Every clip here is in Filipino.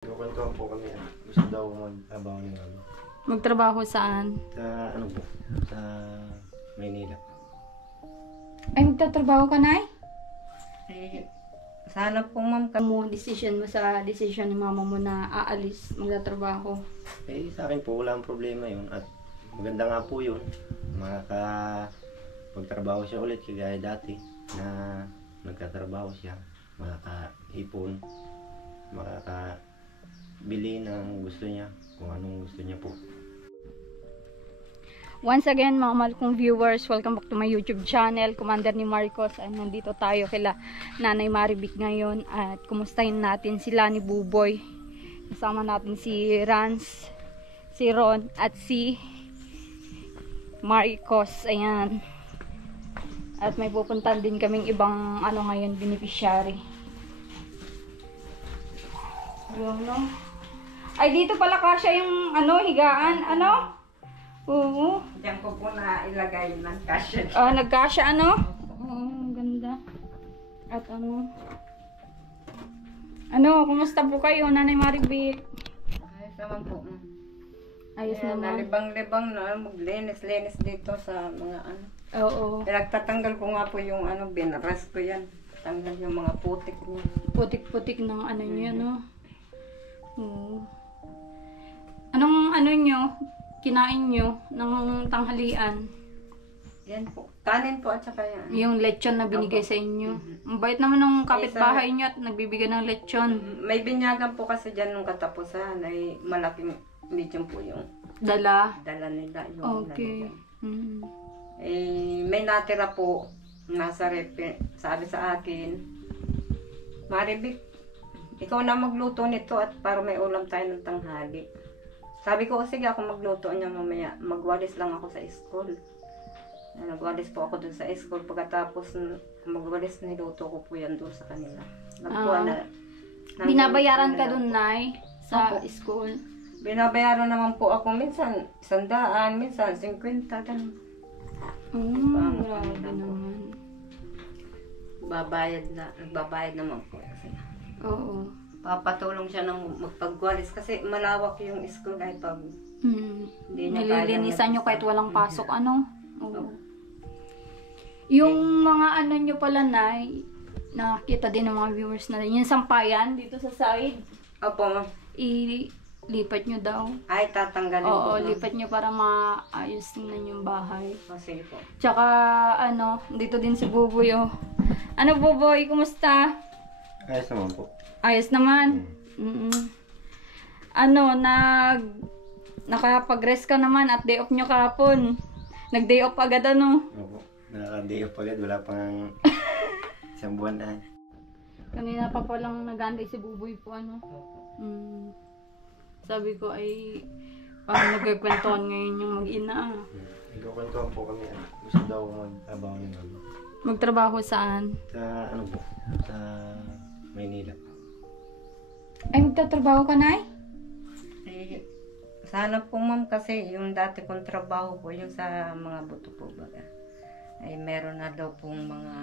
Kwentuhan po kami. Gusto daw magtrabaho ng ano. Magtrabaho saan? Sa ano po? Sa Maynila. Ay, magtatrabaho ka, Nay? Eh, sana po ma'am Mo, decision mo sa decision ni mama mo na aalis, magtatrabaho. Eh sa akin po wala ang problema yun. At maganda nga po yun. Magtrabaho siya ulit kagaya dati na nagtatrabaho siya. Makakaipon. Makakabili ng gusto niya. Kung anong gusto niya po. Once again, mga mahal kong viewers, welcome back to my YouTube channel, Commander ni Marcos. Ay, nandito tayo kila Nanay Maribik ngayon at kumustahin natin sila ni Buboy. Kasama natin si Rans, si Ron at si Marcos. Ayan. At may pupuntan din kaming ibang ngayon, beneficiary. Yun, no? Ay, dito pala kasya yung higaan, Oo. diyan ko po na ilagay ng kasya. Nagkasya, Oo, ganda. At kumusta po kayo, Nanay Maribik? Ayos naman po. Ayos naman. Nalibang-libang na maglinis-linis dito sa mga Oo. Nagtatanggal ko nga po yung binaras ko yan. Tanggal yung mga putik niya. Putik-putik ng niya, no? Oo. Anong nyo? Kinain nyo ng tanghalian? Yan po. Kanin po at saka yan. Yung lechon na binigay sa inyo. Ang bait naman ng kapitbahay nyo at nagbibigay ng lechon. May binyagan po kasi dyan nung katapusan ay malaking medium po yung Dala. dala nila. Yung Okay. nila. May natira po nasa rep. Sabi sa akin, Maribik, ikaw na magluto nito at para may ulam tayo ng tanghali. Sabi ko, sige ako magluto niya mamaya. Magwalis lang ako sa school. Nagwalis po ako dun sa school. Pagkatapos magwalis, niluto ko po yan doon sa kanila. Binabayaran ka dun, Nay, sa school? Binabayaran naman po ako minsan 100, minsan 50. Ganun. Grabe naman. Nagbabayad naman po sila. Oo. Papatulong siya ng magpagwalis kasi malawak yung school ay pag hindi niya Nililinisan nyo kahit walang pasok, Oo. Okay. Yung mga nyo pala, Nay, nakita din ng mga viewers na yung sampayan dito sa side, Opo, ma'am. ilipat nyo daw. Ay, tatanggalin po. Oo, ma'am. lipat nyo para maayos tingnan yung bahay. Sige po. Tsaka, dito din si Buboy, Buboy, kumusta? Ayos naman po. Ayos naman. Nakapag-rest ka naman at day off nyo kahapon. Nag-day off agad, Opo. Nakaka-day off agad. Wala pang isang buwan na. Kanina pa palang nag-anday si Buboy po, Sabi ko ay parang nagkakwentuhan ngayon yung mag-ina, Kwentuhan po kami. Gusto daw magtrabaho ng ano. Magtrabaho saan? Sa ano po? Sa Maynila. Ay, magtatrabaho ka, Nay? Sana po, ma'am, kasi yung dati kong trabaho po, yung sa mga buto po baga. Ay meron na daw pong mga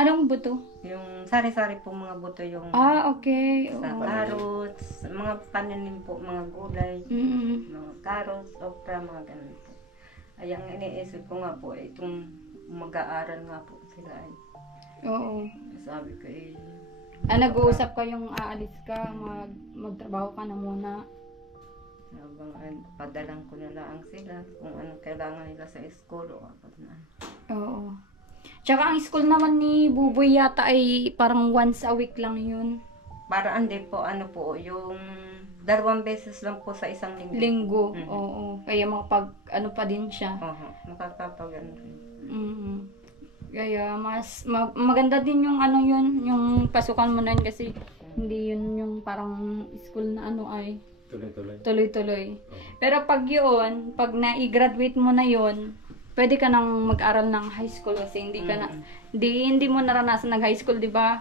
Anong buto? yung sari-sari po mga buto yung Okay. sa Oo. carrots, mga pananim po, mga gulay, mga carrots, okra, mga ganun po. Ay ang iniisip ko nga po, itong mag-aaral nga po sila ay Oo. sabi ko Nag-uusap kayong aalis ka, magtrabaho ka na muna. habang padalang ko na lang sila kung anong kailangan nila sa school o apat na. Oo. Tsaka ang school naman ni Buboy yata ay parang once a week lang yun. Para hindi po yung 2 beses lang po sa isang linggo. Linggo. Oo. Kaya makapag pa din siya. Makakapag rin. Kaya mas maganda din yung yun, yung pasukan mo na yun kasi hindi yun yung parang school na ay tuloy-tuloy. Pero pag na-i-graduate mo na yun, pwede ka nang mag-aral ng high school kasi hindi ka hindi mo naranasan nag-high school, di ba?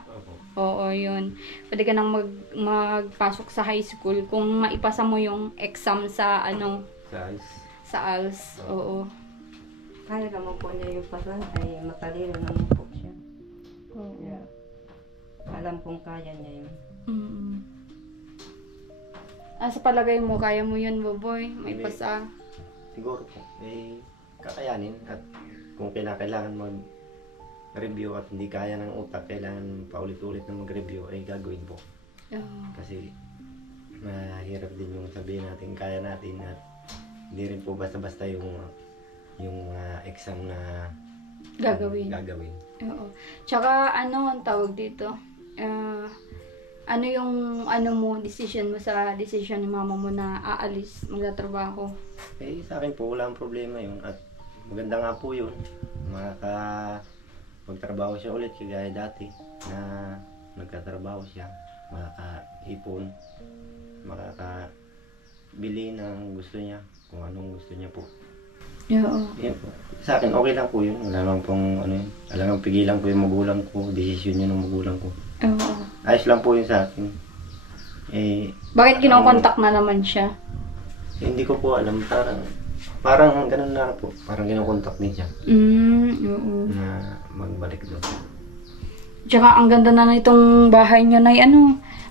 Oo, yun. Pwede ka nang magpasok sa high school kung maipasa mo yung exam sa sa ALS. Oo. Kaya naman po niya yung pasan ay matalino naman po siya. Oo. Yeah. Alam kong kaya niya yun. Sa palagay mo, kaya mo yun, Buboy? May Hindi. pasa. Siguro po, kakayanin at kung kailangan mag-review at hindi kaya ng utak, kailangan paulit-ulit na mag-review, ay gagawin po. Oo. Kasi mahirap din yung sabihin natin kaya natin at hindi rin po basta-basta yung exam na Gagawin. Oo. Tsaka ang tawag dito? Ano yung decision mo sa decision ni mama mo na aalis, magtatrabaho? Sa akin po, wala ang problema yun at maganda nga po yun. Magtrabaho siya ulit kagaya dati na nagtatrabaho siya. Makakaipon, makakabili ng gusto niya, kung anong gusto niya po. Oo. Yan po. Sa akin, okay lang po yun. Wala naman pong alam ang pigilan ko yung magulang ko, desisyon yun ng magulang ko. Oo. Ayos lang po yun sa akin. Bakit kinokontak na naman siya? Hindi ko po alam. Parang ganun na po. Parang kinokontak din siya Oo. na magbalik doon. Tsaka ang ganda na nitong bahay niyo na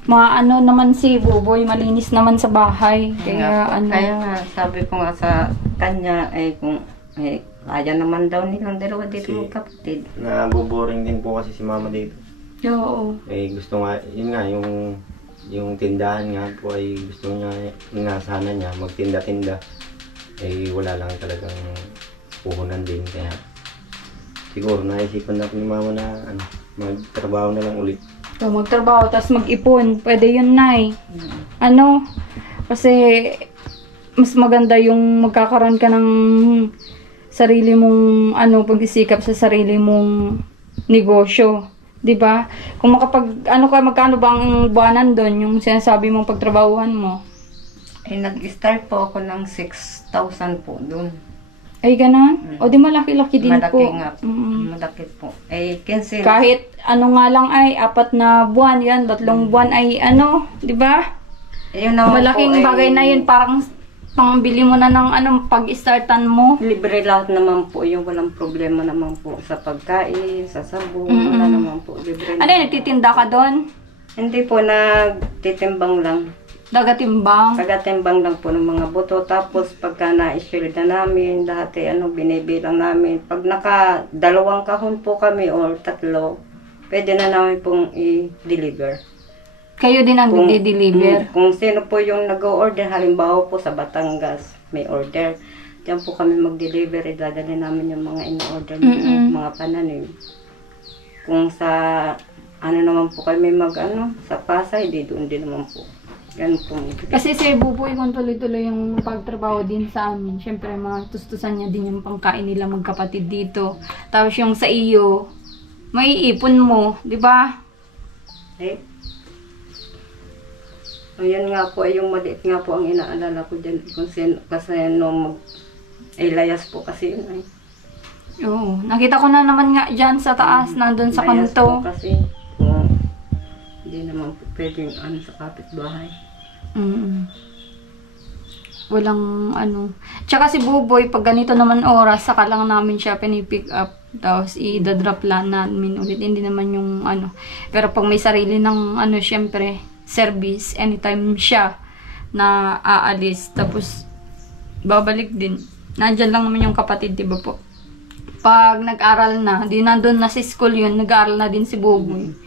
maano naman si Buboy, malinis naman sa bahay. Kaya Kaya nga, sabi ko nga sa kanya, kung kaya naman daw nilang dalawa dito magkapatid. Naboboring din po kasi si mama dito. Oo. Gusto nga, yun nga, yung tindahan nga po ay gusto nga sana niya magtinda-tinda. Wala lang talagang puhunan din. Kaya siguro naisipan na ni mama na magtrabaho na lang ulit. So, magtrabaho, tapos mag-ipon. Pwede yun, Nay. Kasi mas maganda yung magkakaroon ka ng sarili mong pagsisikap sa sarili mong negosyo. 'Di ba? Kung magkano ba ang buwanan doon yung sinasabi mong pagtrabahuhan mo? Nag-start po ako ng 6,000 po doon. Ay, ganun? O di malaki-laki din Malaki po. nga po. Malaki po. 15. Kahit nga lang ay 4 na buwan yan, 3 buwan ay di ba? Yun naman Malaking po, bagay na yun, parang pangbili mo na ng pag-startan mo. Libre lahat naman po yung walang problema naman po sa pagkain, sa sabon, wala naman po. Libre Nagtitinda ka doon? Hindi po, nagtitimbang lang. Dagatimbang? Tagatimbang lang po ng mga buto. Tapos pagka na-share na namin, lahat binibilang namin. Pag naka-2 kahon po kami or 3, pwede na namin pong i-deliver. Kayo din ang i-deliver? Kung sino po yung nag-order, halimbawa po sa Batangas, may order. Diyan po kami mag-deliver, dadali namin yung mga in-order ng mga pananim. Kung sa naman po kami sa Pasay, doon din naman po. Yan po. Kasi si Buboy, kung tuloy-tuloy yung pagtrabaho din sa amin, syempre matustusan niya din yung pangkain nila magkapatid dito. Tapos yung sa iyo, may ipon mo, di ba? Ayan nga po, yung maliit nga po ang inaalala ko dyan. Kasi layas po kasi yun Oo. Nakita ko na naman nga dyan sa taas, nandun sa layas kanto. po kasi, hindi naman po pwedeng sa kapitbahay. Walang Tsaka si Buboy, pag ganito naman oras, saka lang namin siya pinipick up. Tapos i-drop lang namin ulit. Hindi naman yung Pero pag may sarili ng syempre, service, anytime siya na aalis. Tapos babalik din. Nandyan lang naman yung kapatid, diba po? Pag nag-aral na, di nandun na si school yun, nag-aral na din si Buboy.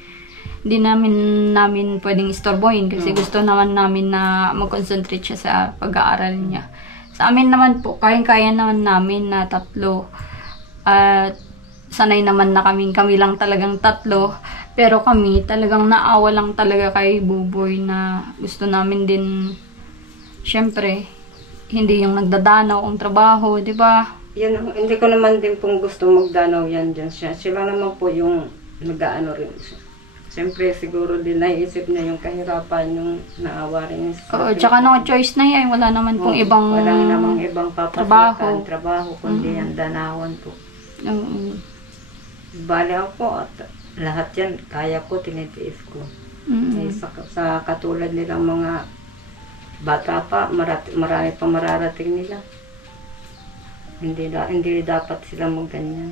Hindi namin pwedeng istorbohin kasi gusto naman namin na mag-concentrate siya sa pag-aaral niya. Sa amin naman po, kaya naman namin na 3. At sanay naman na kami lang talagang 3. Pero kami talagang naawa lang talaga kay Buboy na gusto namin din, syempre, hindi yung nagdadanaw ang trabaho, di ba? Yan, hindi ko naman din pong gusto magdanaw yan dyan siya. Sila naman po yung nag-aano rin siya. Siyempre, siguro din naiisip niya yung kahirapan, yung naawa rin niya. Oo, tsaka no choice na yan. Wala naman pong ibang walang namang ibang papasukan, trabaho kundi yan danawan po. Oo. Bale ako at lahat yan, kaya ko, tinitiis ko. Sa katulad nilang mga bata pa, marami pa mararating nila. Hindi dapat sila magganyan.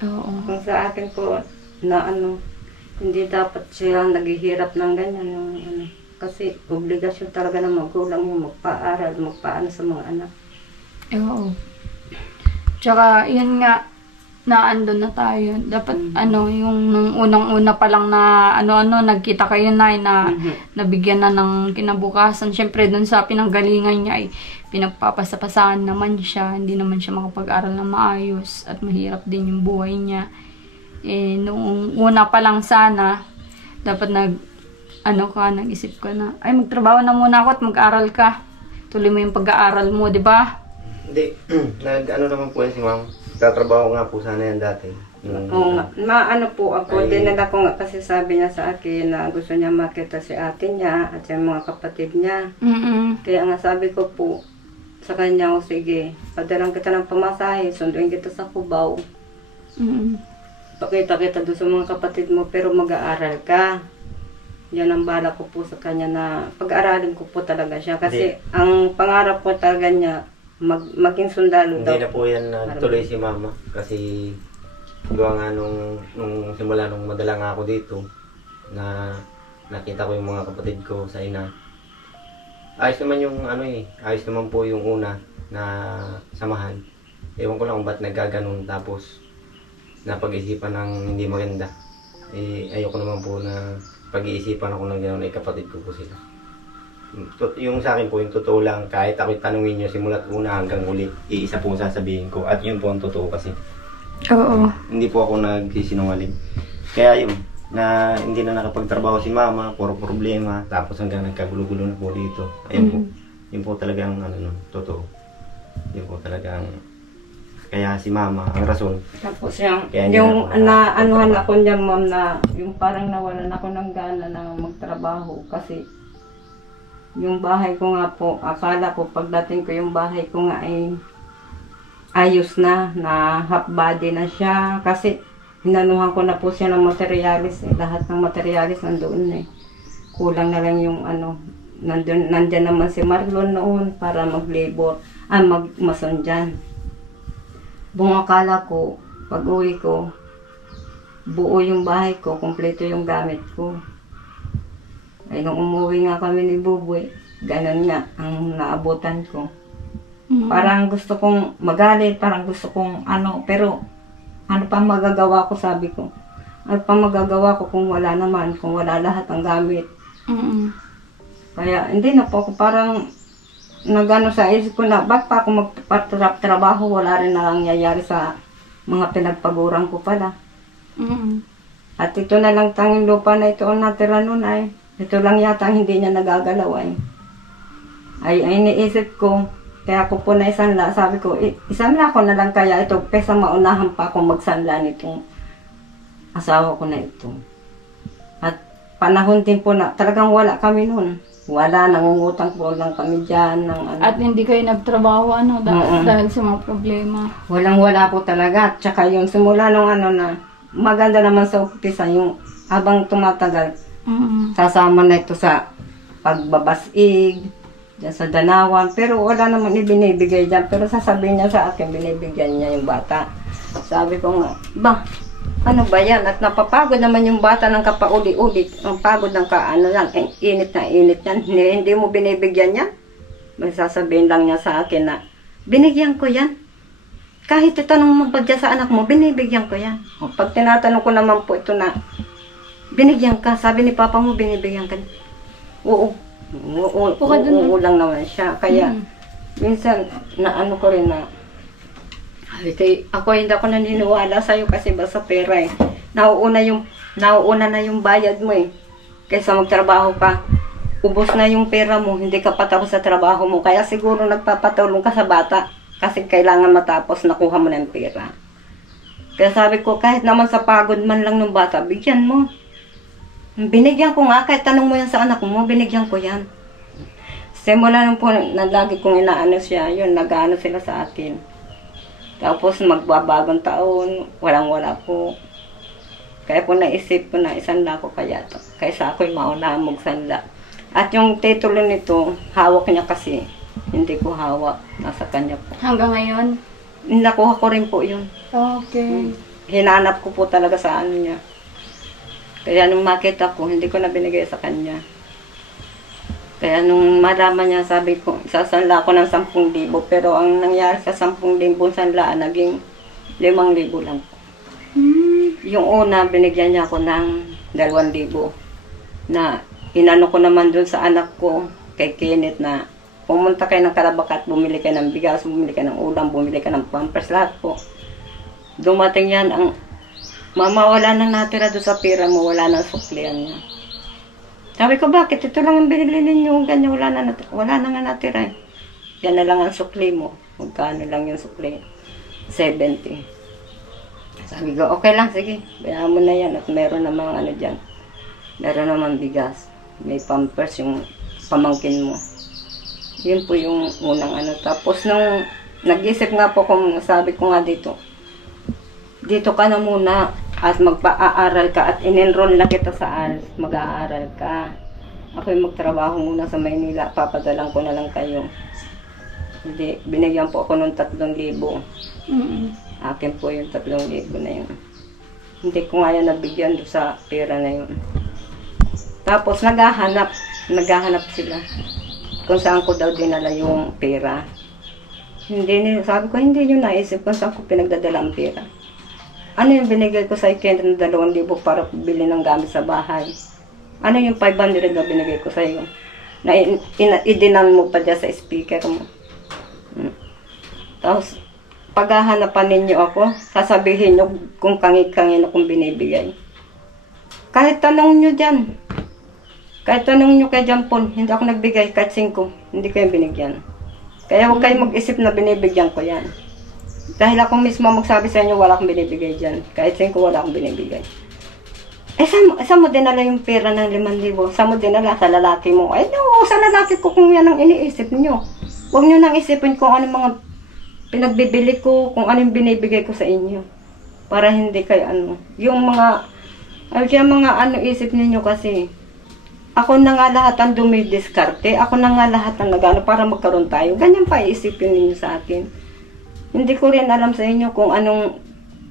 Oo. Kung sa akin po, na hindi dapat sila naghihirap ng ganyan. Kasi obligasyon talaga ng magulang yung magpaaral, magpaano sa mga anak. Oo. Tsaka, yun nga, na andun na tayo. Dapat, yung nung unang-una pa lang na, nagkita kayo na nabigyan na ng kinabukasan. Siyempre, dun sa pinanggalingan niya, ay pinagpapasapasahan naman siya. Hindi naman siya makapag-aral na maayos. At mahirap din yung buhay niya. Nung una pa lang sana, dapat nag-isip ka na, ay, magtrabaho na muna ako at mag-aral ka. Tuloy mo yung pag-aaral mo, di ba? Hindi, naman po yan si ma'am. Tatrabaho nga po sana yan dati. Oo nga. Po ako, dinala ko nga kasi sabi niya sa akin na gusto niya makita si ate niya at yung mga kapatid niya. Kaya nga sabi ko po sa kanya, sige, padalang kita ng pamasahe, sunduin kita sa Cubao. Pakita kita doon sa mga kapatid mo, pero mag-aaral ka. Yan ang bala ko po sa kanya na pag-aaralin ko po talaga siya. Kasi ang pangarap ko talaga niya, maging sundalo daw. Hindi na po yan tuloy si mama. Kasi gawa nga nung simula nung madala nga ako dito, na nakita ko yung mga kapatid ko sa ina. Ayos naman yung ayos naman po yung una na samahan. Ewan ko lang kung ba't nagkaganon, tapos napag-isipan ng hindi maganda. Ayoko naman po na pag-iisipan ako ng gano'n ay kapatid ko po sila. Yung sa akin po, yung totoo lang, kahit ako'y tanungin nyo simula't una hanggang uli, iisa po sasabihin ko. At yun po ang totoo kasi. Oo. Hindi po ako nagsisinungaling. Kaya yun, na hindi na nakapagtrabaho si mama, puro problema, tapos hanggang nagkagulo-gulo na po dito. Ayun po, yun po talagang totoo. Yun po talagang, kaya si mama, ang rason. Tapos yung anuhan ako niya, ma'am, na yung parang nawalan ako ng gana na magtrabaho kasi yung bahay ko nga po, akala ko pagdating ko yung bahay ko nga ay ayos na half body na siya kasi hinanuhan ko na po siya ng materialis lahat ng materialis nandoon kulang na lang yung nandyan naman si Marlon noon para mag-labor, mag-mason dyan. Buong akala ko, pag uwi ko, buo yung bahay ko, kompleto yung gamit ko. Ay, nung umuwi nga kami ni Buboy, ganun nga ang naabutan ko. Parang gusto kong magalit, parang gusto kong pero ano pa magagawa ko, sabi ko. Ano pa magagawa ko kung wala naman, kung wala lahat ng gamit. Kaya hindi na po ako parang nagano sa isip ko na, ba't pa ako magpatrabaho, wala rin na nangyayari sa mga pinagpaguran ko pala. At ito na lang tanging lupa na ito ang natira nun ito lang yata hindi niya nagagalaw ay iniisip ko, kaya ako po na isanla, sabi ko, isanla ko na lang kaya ito, kaysa maunahan pa akong magsanla nitong asawa ko na ito. At panahon din po na, talagang wala kami noon. Wala, nangungutang po lang kami dyan. At hindi kayo nagtrabaho, dahil sa mga problema. Walang-wala po talaga. Tsaka yung simula nung na, maganda naman sa umpisa, yung habang tumatagal, sasama na ito sa pagbabasig, dyan sa Danawan. Pero wala naman ibinibigay dyan. Pero sasabihin niya sa akin, binibigyan niya yung bata. Sabi ko nga, ano ba yan? At napapagod naman yung bata ng kapauli-ulit. Ang pagod ng init na init yan. Hindi mo binibigyan yan. May sasabihin lang niya sa akin na, binigyan ko yan. Kahit itanong mo ba dyan sa anak mo, binibigyan ko yan. O, pag tinatanong ko naman po ito na, binigyan ka, sabi ni papa mo, binibigyan ka. Oo lang naman siya. Kaya, minsan, ko rin na, ako hindi ako naniniwala sa'yo kasi basta pera nauuna na yung bayad mo kaysa magtrabaho ka. Ubos na yung pera mo, hindi ka patapos sa trabaho mo. Kaya siguro nagpapatulong ka sa bata kasi kailangan matapos, nakuha mo na yung pera. Kaya sabi ko, kahit naman sa pagod man lang ng bata, bigyan mo. Binigyan ko nga, kahit tanong mo yan sa anak mo, binigyan ko yan. Simula nung po, na lagi kong inaano siya, yun, nag-ano sila sa akin. Tapos magbabagong taon, walang-wala po. Kaya po naisip ko na isanla ko kaya to. Kaysa ako'y mauna magsanla. At yung titulo nito, hawak niya kasi. Hindi ko hawak. Nasa kanya po. Hanggang ngayon? Nakuha ko rin po yun. Okay. Hinanap ko po talaga sa ano niya. Kaya nung makita ko, hindi ko na binigay sa kanya. Kaya nung malaman niya, sabi ko, sasanla ko ng 10,000. Pero ang nangyari sa 10,000 sanlaan, naging 5,000 lang. Yung una, binigyan niya ako ng 2,000 na inano ko naman dun sa anak ko, kay Kenneth, na pumunta kayo ng Karabakat, bumili kayo ng bigas, bumili kayo ng ulam, bumili kayo ng pampers, lahat po. Dumating yan, ang mama, wala nang natira doon sa pera mo, wala nang suklian niya. Sabi ko, bakit? Ito lang ang binili ninyo, ganyan, wala na nga natira. Yan na lang ang sukli mo. Magkano lang yung sukli? 70. Sabi ko, okay lang, sige. Bayaan mo na yan at meron namang ano dyan. Meron namang bigas. May pampers yung pamangkin mo. Yun po yung unang ano. Tapos nung nag-isip nga po kung sabi ko nga dito ka na muna at magpa-aaral ka at in-enroll na kita sa ALS, mag-aaral ka. Ako'y magtrabaho muna sa Maynila, papadalan ko na lang kayo. Hindi, binigyan po ako ng 3,000. Akin po yung 3,000 na yun. Hindi ko nga yan nabigyan doon sa pera na yun. Tapos naghahanap sila kung saan ko daw dinala yung pera. Sabi ko, hindi nyo naisip kung saan ko pinagdadala ang pera. Ano yung binigay ko sa ikin ng 2,000 para bili ng gamit sa bahay? Ano yung 500 na binigay ko sa iyo? Na idinan mo pa dyan sa speaker mo. Tapos, paghahanapan ninyo ako, sasabihin nyo kung kangi-kangi na kung binibigay. Kahit tanong nyo dyan. Kahit tanong nyo kay Jampon, hindi ako nagbigay, kahit 5, hindi kayo binigyan. Kaya huwag kayo mag-isip na binibigyan ko yan. Dahil ako mismo magsabi sa inyo, wala akong binibigay dyan. Kahit 5, wala akong binibigay. Saan mo dinala yung pera ng 5,000? Saan mo dinala? Sa lalaki mo? No, sa lalaki ko kung yan ang iniisip niyo. Huwag nyo nang isipin kung ano mga pinagbibili ko, kung ano yung binibigay ko sa inyo. Para hindi kayo yung mga isip niyo kasi, ako na nga lahat ang dumidiskarte, ako na nga lahat ang nagano para magkaroon tayo. Ganyan pa iisipin niyo sa akin. Hindi ko rin alam sa inyo kung anong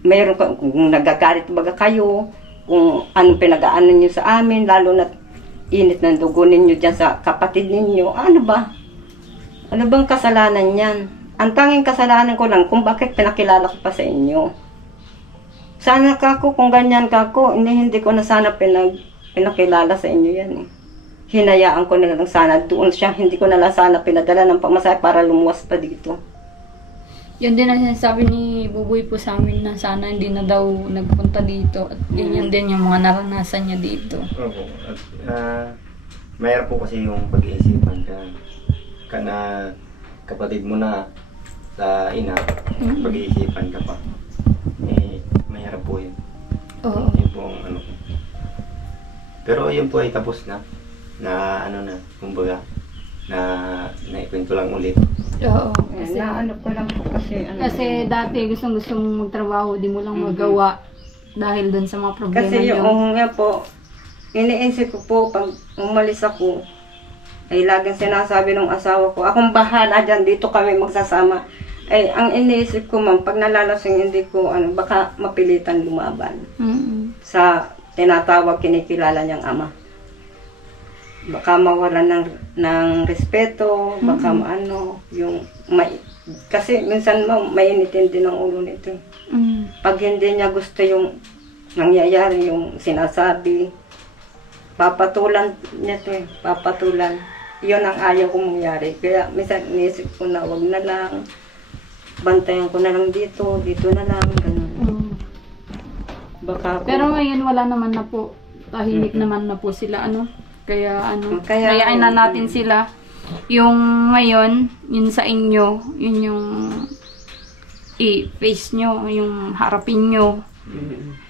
mayroon kung nagagalit baga kayo, kung anong pinag-aano niyo sa amin, lalo na init ng dugo ninyo dyan sa kapatid ninyo. Ano ba? Ano bang kasalanan yan? Ang tanging kasalanan ko lang kung bakit pinakilala ko pa sa inyo. Sana kako, kung ganyan kako, hindi ko na sana pinakilala sa inyo yan eh. Hinayaan ko na lang sana doon siya, hindi ko na lang sana pinadala ng pamasahe para lumuwas pa dito. Yun din ang sinasabi ni Buboy po sa amin na sana hindi na daw nagpunta dito. At ganyan din yung mga naranasan niya dito. Opo. At mayroon po kasi yung pag-iisipan ka na kapatid mo na sa ina, pag-iisipan ka pa. Mayroon po yun. Oo. Yun po ang ano ko. Pero yun po ay tapos na kumbaga, na naikwento lang ulit. Oo. Ano ko lang po kasi. Kasi dati gusto mong magtrabaho, di mo lang magawa dahil dun sa mga problema kasi yung nga po, iniisip ko po, pag umalis ako, ay laging sinasabi ng asawa ko, akong bahala dyan, dito kami magsasama. Ay, ang iniisip ko ma'am, pag nalalasing hindi ko, baka mapilitan lumaban. Sa tinatawag kinikilala niyang ama. Baka mawalan ng respeto, baka kasi minsan mainitin din ang ulo nito. Pag hindi niya gusto yung nangyayari, yung sinasabi, papatulan niya to eh, papatulan. Yun ang ayaw kong mangyari. Kaya minsan inisip ko na wag na lang, bantayan ko na lang dito na lang, ganun. Baka pero ngayon wala naman na po, tahimik naman na po sila, Kaya kayain na natin sila. Yung ngayon, yun sa inyo, yun yung i-face nyo, yung harapin nyo.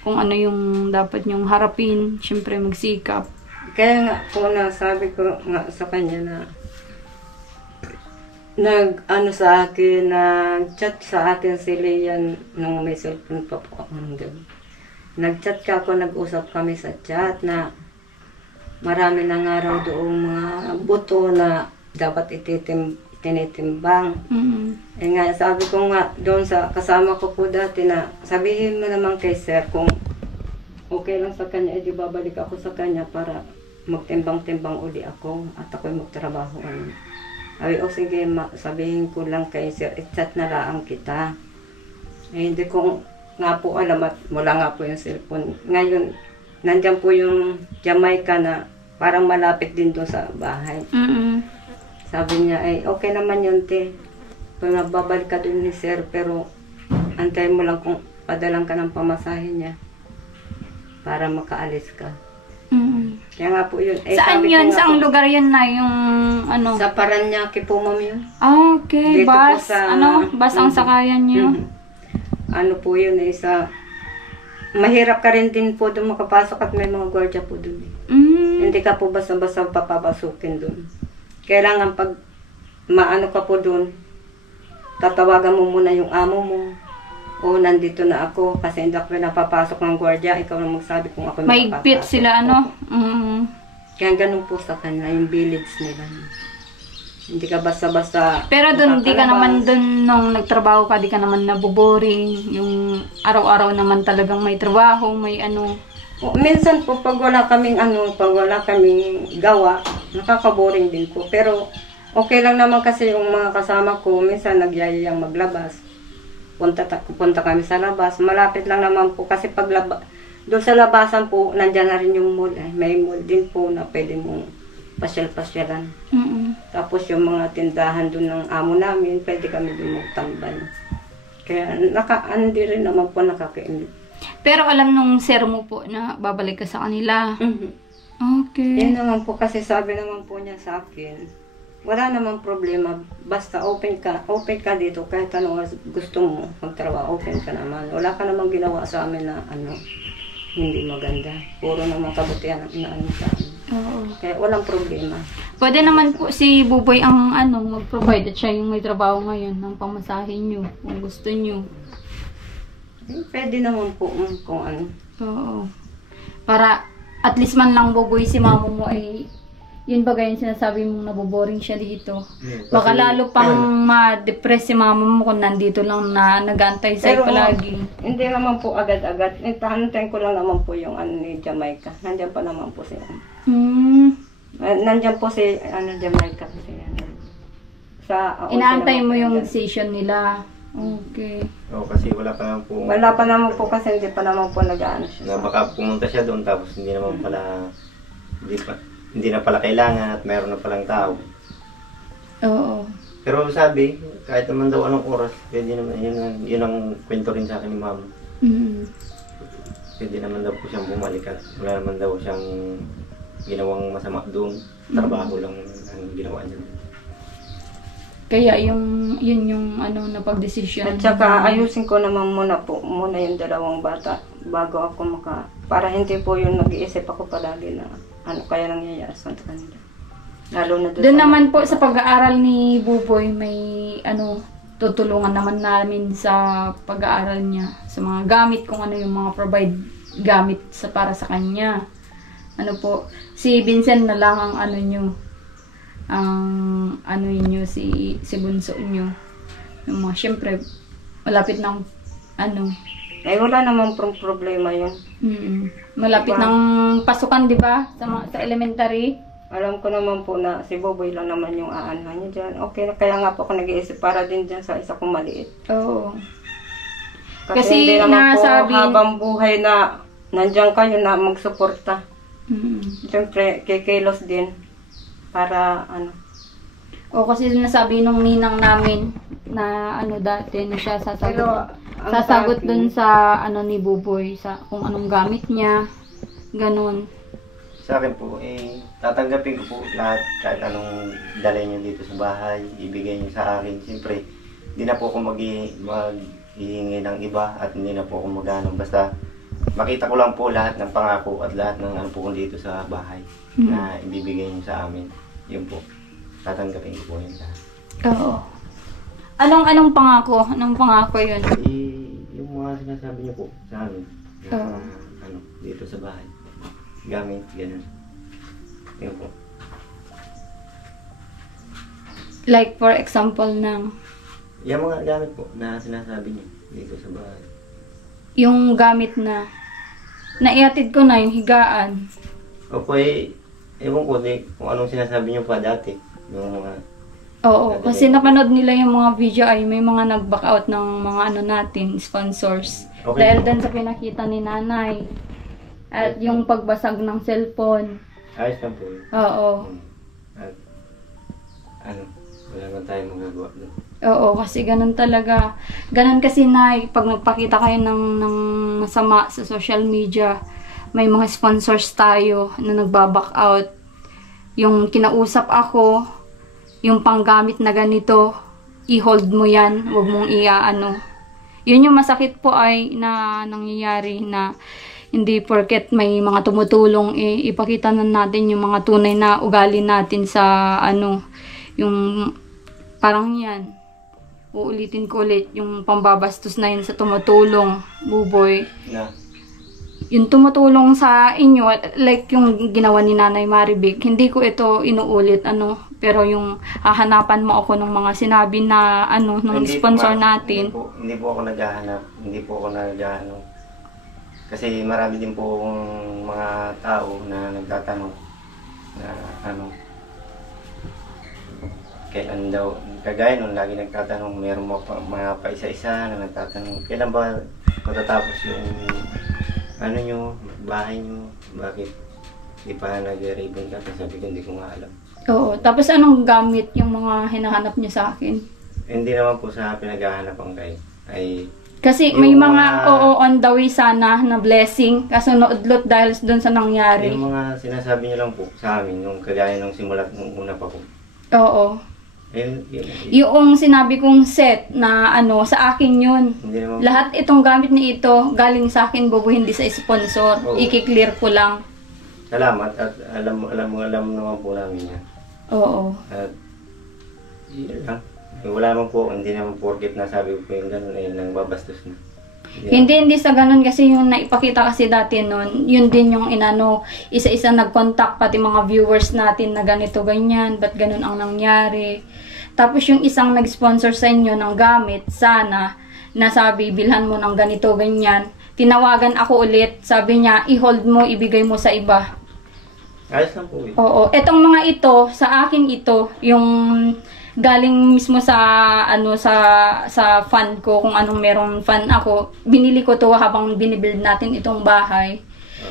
Kung ano yung dapat nyong harapin, syempre magsikap. Kaya nga po sabi ko nga sa kanya na nag-chat sa akin si Leon nung may cellphone pa po ako hanggang. Nag-chat ka ako, nag-usap kami sa chat na marami na nga raw doong mga buto na dapat tinitimbang. Eh nga, sabi ko nga doon sa kasama ko po dati na sabihin mo naman kay sir kung okay lang sa kanya, edi babalik ako sa kanya para magtimbang-timbang uli ako at ako'y magtrabaho. Ay, o sige, sabihin ko lang kay sir, i-chat na lang kita. Eh, hindi ko nga po alam at wala nga po yung cellphone. Ngayon, nandyan po yung Jamaica na parang malapit din doon sa bahay. Sabi niya, ay okay naman yun, te. Babalik ka doon ni sir, pero antayin mo lang kung padalang ka ng pamasahe niya para makaalis ka. Kaya nga po yun. Eh, Saan sabi ko yun? nga Saang po, lugar yun na? Yung ano? sa Paranaque po, ma'am, yun. Okay, Dito po bus. sa- Bus ang sakayan nyo? Ano po yun, eh, mahirap ka rin din po doon makapasok at may mga gwardiya po doon. Hindi ka po basta-basta papapasukin doon. Kailangan pag maano ka po doon, tatawagan mo muna yung amo mo. O, nandito na ako kasi hindi ako napapasok ng gwardiya. Ikaw na magsabi kung ako Maigpit sila, ano? Kaya ganun po sa kanila, yung village nila. Hindi ka basta-basta Pero doon, di ka nakakalabas. naman doon, nung nagtrabaho ka, di ka naman naboboring. Yung araw-araw naman talagang may trabaho, may ano. O, minsan po, pag wala kaming gawa, nakaka-boring din po. Pero, okay lang naman kasi yung mga kasama ko, minsan nagyayayang maglabas. Punta kami sa labas. Malapit lang naman po kasi doon sa labasan po, nandyan na rin yung mall. May mall din po na pwede mong pasyal-pasyalan. Tapos yung mga tindahan doon ng amo namin, pwede kami doon magtambay. Kaya hindi rin naman po nakakainit. Pero alam nung sir mo po na babalik ka sa kanila. Okay. Yan naman po kasi sabi naman po niya sa akin, wala namang problema, basta open ka dito, kahit ano gusto mo magtrabaho, open ka naman. Wala ka namang ginawa sa amin na hindi maganda. Puro naman kabutihan na sa amin. Oo. Kaya walang problema. Pwede naman po si Buboy ang mag-provide at siya yung may trabaho ngayon ng pamasahin nyo kung gusto nyo. Pwede naman po kung ano. Oo. Para at least man lang Buboy si mama mo ay yun ba yung sinasabi mong naboboring siya dito. Baka lalo pang ma-depress si mama mo kung nandito lang na nag-aantay sa'yo palagi. Hindi naman po agad-agad. Hintayin ko lang naman po yung ni Jamaica. Nandiyan pa naman po siya. Nandiyan po si Jamaica. Inaantay mo yung decision nila. Okay. Oo, kasi wala pa naman po. Wala pa naman po kasi hindi pa naman po nag-aano siya. Na baka pumunta siya doon tapos hindi naman pala, hindi na pala kailangan at mayroon na palang tao. Oo. Pero sabi, kahit naman daw anong oras, pwede naman, yun ang kwento rin sa akin ni mama. Pwede naman daw po siyang bumalik at wala naman daw siyang ginawang masama doon. Trabaho lang ang ginawa niya. Kaya yun yung napag-desisyon. At saka ayusin ko naman muna yung dalawang bata bago ako para hindi po yung nag-iisip ako palagi na kaya nangyayari sa kanila. Lalo na doon naman po sa pag-aaral ni Buboy, may tutulungan naman namin sa pag-aaral niya. Sa mga gamit, kung ano yung mga provide gamit para sa kanya. Si Vincent na lang ang si bunso nyo. Yung mga, syempre, malapit ng Ay, wala naman problema yun. Malapit ng pasukan, di ba? Sa elementary. Alam ko naman po na si Boboy lang naman yung aanhan niya dyan. Okay, kaya nga po ako nag-iisip para din dyan sa isa kong maliit. Oo. Kasi hindi naman po habang buhay na nandiyan kayo na magsuporta. Siyempre, kikilos din. Para O kasi nasabi nung ninang namin na dati na siya sasagot dun sa ni Buboy sa kung anong gamit niya, ganun. Sa akin po, tatanggapin ko po lahat kahit anong dalay niyo dito sa bahay, ibigay niyo sa akin. Siyempre, hindi na po ako maghihingi ng iba at hindi na po ako magano. Basta makita ko lang po lahat ng pangako at lahat ng po dito sa bahay na ibibigay niyo sa amin. Yun po, tatanggapin ko po yun lahat. Oo. Anong pangako? Anong pangako yun? Yung mga sinasabi niyo po sa amin. Dito sa bahay. Gamit, ganun. Yun po. Like for example ng? Yung mga gamit po na sinasabi niyo dito sa bahay. Yung gamit na naihatid ko na yung higaan. Opo, ewan ko kung anong sinasabi niyo pa dati. Yung mga, Oo, kasi napanood nila yung mga video ay may mga nag-back out ng mga ano natin, sponsors. Okay. Dahil dun sa pinakita ni nanay. At yung pagbasag ng cellphone. ayos lang po yun. Oo. At, wala man tayong magagawa doon. Oo, kasi ganun talaga. Ganun kasi na pag nagpakita kayo ng masama sa social media, may mga sponsors tayo na nagbaback out. Yung kinausap ako, yung panggamit na ganito, i-hold mo yan, huwag mong iaano. Yun yung masakit po ay na nangyayari na hindi porket may mga tumutulong, ipakita na natin yung mga tunay na ugali natin sa yung parang yan. Uulitin ko ulit, yung pambabastos na yun sa tumutulong, buboy. Na, Yung tumutulong sa inyo, like yung ginawa ni Nanay Marivic, hindi ko ito inuulit, pero yung hahanapan mo ako ng mga sinabi na, ng sponsor natin. Hindi po ako naghahanap. Kasi marami din po mga tao na nagtatanong na kailan daw, kagaya nung lagi nagtatanong, meron mo pa, mga paisa-isa na nagtatanong, kailan ba matatapos yung nyo, bahay nyo, bakit di pa nag-ribbon ka? Sabi ko, hindi ko nga alam. Oo, tapos anong gamit yung mga hinahanap niyo sa akin? Hindi naman po sa pinaghahanap ang kayo. Kasi may mga on the way sana na blessing, kaso naudlot dahil doon sa nangyari. Yung mga sinasabi niyo lang po sa amin, nung kagaya nung simulat nung una pa po. Oo. Yun. Yung sinabi kong set na sa akin yun. Hindi naman Lahat itong gamit ni ito, galing sa akin, Bobo, hindi sa sponsor. Oo. I-clear ko lang. Salamat at alam naman po namin yan. Oo. At yun lang. Wala naman po, hindi naman porket nasabi ko po yung gano'n ay nang babastos na. Hindi sa ganun kasi yung naipakita kasi dati nun, yun din yung isa-isa nag-contact pati mga viewers natin na ganito ganyan, ba't ganun ang nangyari. Tapos yung isang nag-sponsor sa inyo ng gamit, sana, nasabi bilhan mo ng ganito ganyan. Tinawagan ako ulit, sabi niya, i-hold mo, ibigay mo sa iba. Ayos lang po eh. Oo, etong mga ito, sa akin ito, yung galing mismo sa sa fund ko, kung anong merong fund ako, binili ko to habang binibuild natin itong bahay.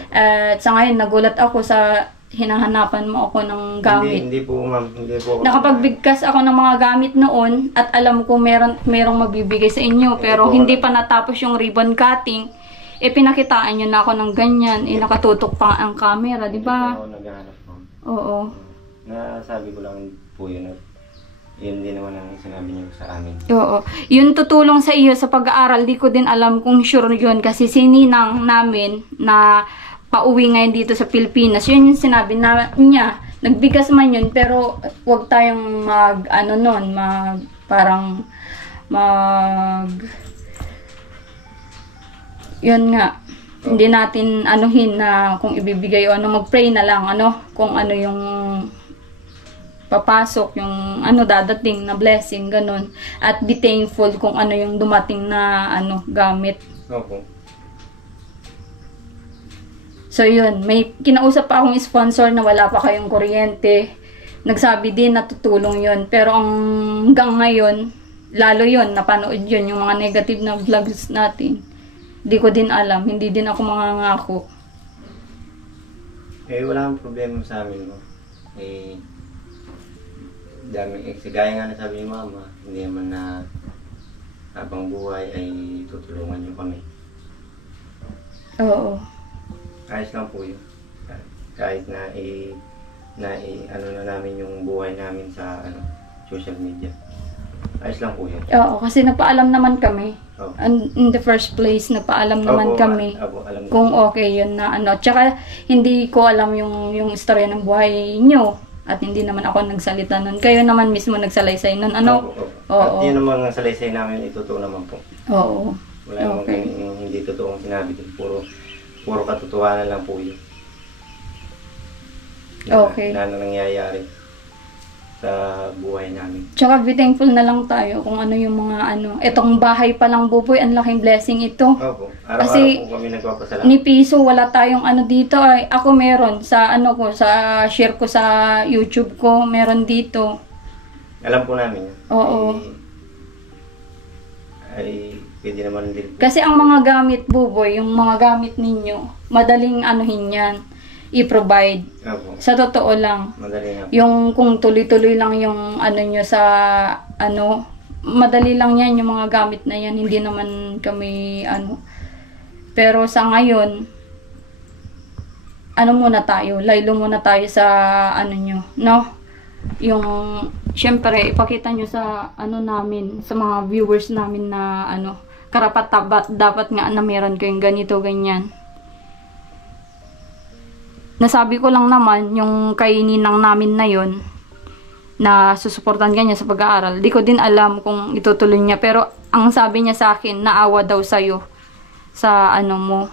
At sa ngayon nagulat ako sa hinahanapan mo ako ng gamit. Hindi po ma'am, hindi po. Nakapagbigkas ako ng mga gamit noon at alam ko merong magbibigay sa inyo, pero hindi pa natapos yung ribbon cutting. Pinakitaan nyo na ako ng ganyan, nakatutok pa ang camera, di ba? Hindi po ako naghahanap ma'am. Oo. Nasabi ko lang po yun at yun din naman ang sinabi niyo sa amin. Oo. Yun tutulong sa iyo sa pag-aaral, di ko din alam kung sure yun kasi sininang namin na pauwi ngayon dito sa Pilipinas. Yun yung sinabi niya. Nagbigas man yun, pero wag tayong yun nga. Hindi natin anuhin na kung ibibigay o mag-pray na lang, kung ano yung papasok, yung dadating na blessing, ganun. At be thankful kung ano yung dumating na gamit. Opo. So yun, may kinausap pa akong sponsor na wala pa kayong kuryente. Nagsabi din na tutulong yun. Pero hanggang ngayon, lalo yun, napanood yun, yung mga negative na vlogs natin. Hindi ko din alam, hindi din ako mangangako. Wala kang problema sa amin mo. Gaya nga na sabi ni mama, hindi naman na habang buhay ay tutulungan niyo kami. Oo. Ayos lang po yun. Kahit na na namin yung buhay namin sa social media. Ayos lang po yun. Oo, kasi nagpaalam naman kami. Oh. In the first place, nagpaalam naman kami. Alam Kung okay yun na Tsaka, hindi ko alam yung istorya ng buhay nyo. At hindi naman ako nagsalita nun. Kayo naman mismo nagsalaysay nun. Oo. Oo. At yun naman ang salaysay namin, itutuo naman po. Oo. Wala naman kaming hindi totoong sinabi dun. Puro katotohanan lang po yun. Okay. Na nangyayari. sa buhay namin. Tsaka be thankful na lang tayo kung ano yung mga ano. Etong bahay pa lang, Buboy, ang laking blessing ito. Opo. Araw-araw Kasi po kami nagpapasalamat. ni Piso, wala tayong ano dito. Ay, ako meron sa ano ko, sa share ko sa YouTube ko, meron dito. Alam po namin yan. Oo. Ay pwede naman din. Kasi ang mga gamit, Buboy, yung mga gamit ninyo, madaling anuhin yan, i-provide. Opo. Sa totoo lang. Madali nga. Yung kung tuloy-tuloy lang yung ano nyo sa ano, madali lang yan yung mga gamit na yan. Hindi naman kami ano. Pero sa ngayon, ano muna tayo, laylo muna tayo sa ano nyo, no? Yung, syempre, ipakita nyo sa ano namin, sa mga viewers namin na ano, karapat dapat nga na meron kayong ganito, ganyan. Nasabi ko lang naman, yung kay ninang namin na yon na susuportan kanya sa pag-aaral. Di ko din alam kung itutuloy niya. Pero ang sabi niya sa akin, naawa daw sa'yo sa ano mo,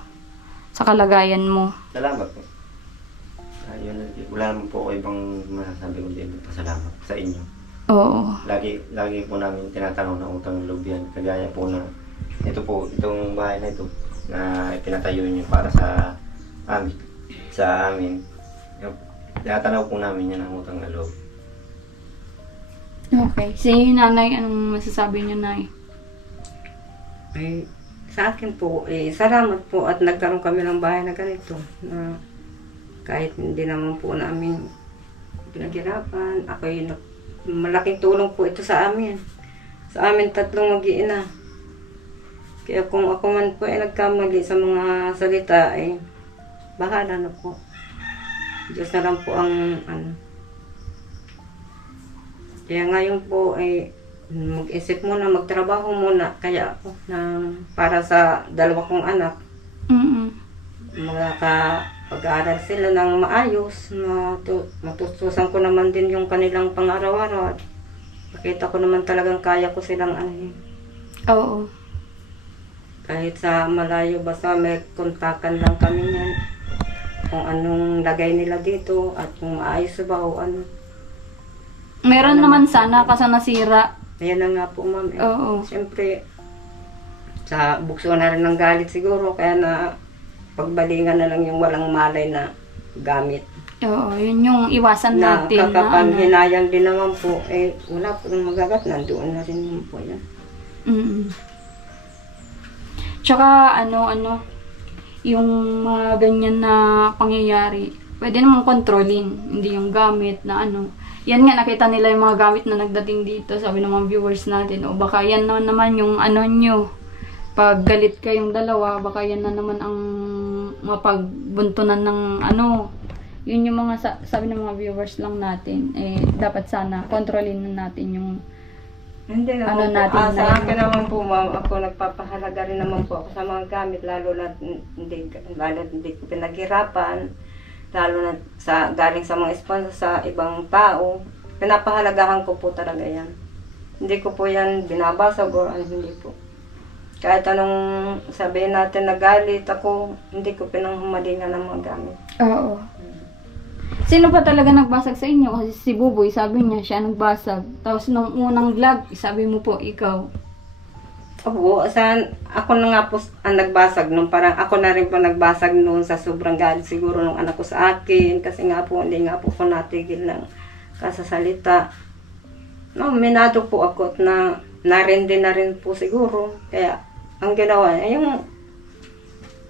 sa kalagayan mo. Salamat po. Ayun, wala naman po ako ibang masasabi ko din. Pasalamat sa inyo. Oo. Lagi po namin tinatanong na utang loob yan. Kagaya po na, ito po, itong bahay na ito, na pinatayo niyo para sa amin. Sa amin. Tinatanaw po namin yan ang utang na loob. Okay. Si nanay, anong masasabi niyo, nay? Ay, sa akin po, salamat po at nagkaroon kami ng bahay na ganito. Na kahit hindi naman po namin pinaghirapan, malaking tulong po ito sa amin. Sa amin tatlong mag-iina. Kaya kung ako man po ay nagkamali sa mga salita, bahala na po. Diyos na lang po ang ano. Kaya ngayon po mag-isip muna, magtrabaho muna. Kaya ako para sa dalawa kong anak. Makakapag-aaral sila ng maayos. Matutusan ko naman din yung kanilang pang-araw-araw. Nakita ko naman talagang kaya ko silang Oo. Kahit sa malayo, basta may kontakan lang kami niyan. Kung anong lagay nila dito at kung maayos ba o ano. Meron naman sana kasi nasira. Ayan na nga po, ma'am. Oo. Siyempre, sa bukso na rin ng galit siguro, kaya na pagbalingan na lang yung walang malay na gamit. Oo, yun yung iwasan natin. Kakapanghinayang din naman po, wala po ng magagat, nandoon na rin po yan. Tsaka yung mga ganyan na pangyayari, pwede namang kontrolin, hindi yung gamit na ano. Yan nga, nakita nila yung mga gamit na nagdating dito, sabi ng mga viewers natin, o baka yan naman yung ano nyo, pag galit kayong dalawa, baka yan na naman ang mapagbuntunan ng ano. Yun yung mga sabi ng mga viewers lang natin, dapat sana kontrolin na natin yung hindi naman po. Sa akin naman po, ma'am, ako nagpapahalaga rin naman po ako sa mga gamit, lalo na hindi ko pinaghirapan, lalo na galing sa mga sponsor sa ibang tao. Pinapahalagahan ko po talaga yan. Hindi ko po yan binabasag o hindi po. Kahit anong sabihin natin na galit ako, hindi ko pinanghumalingan ng mga gamit. Oo. Sino pa talaga nagbasag sa inyo? Kasi si Buboy, sabi niya, siya nagbasag. Tapos nung unang vlog, sabi mo po, ikaw. Oo, ako na nga po ang nagbasag nung parang ako na rin po nagbasag noon sa sobrang galit siguro ng anak ko sa akin. Kasi nga po, hindi nga po ko natigil ng kasasalita. No, minado po ako at narindi na rin po siguro. Kaya ang ginawa niya, yung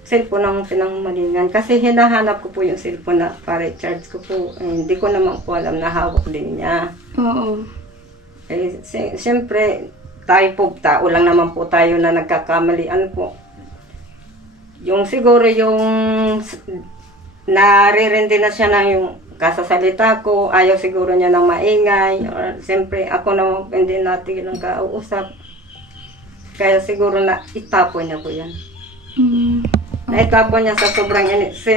cellphone ang pinangmalingan. Kasi hinahanap ko po yung cellphone na para i-charge ko po. Hindi ko naman po alam na hawak din niya. Oo. Siyempre, tayo po, tao lang naman po tayo na nagkakamali. Ano po? Yung siguro yung naririndi na siya na yung kasasalita ko. Ayaw siguro niya ng maingay. Or, siyempre, ako naman hindi natin ng kausap. Kaya siguro na itapon niya po yan. Naitapon niya sa sobrang inis.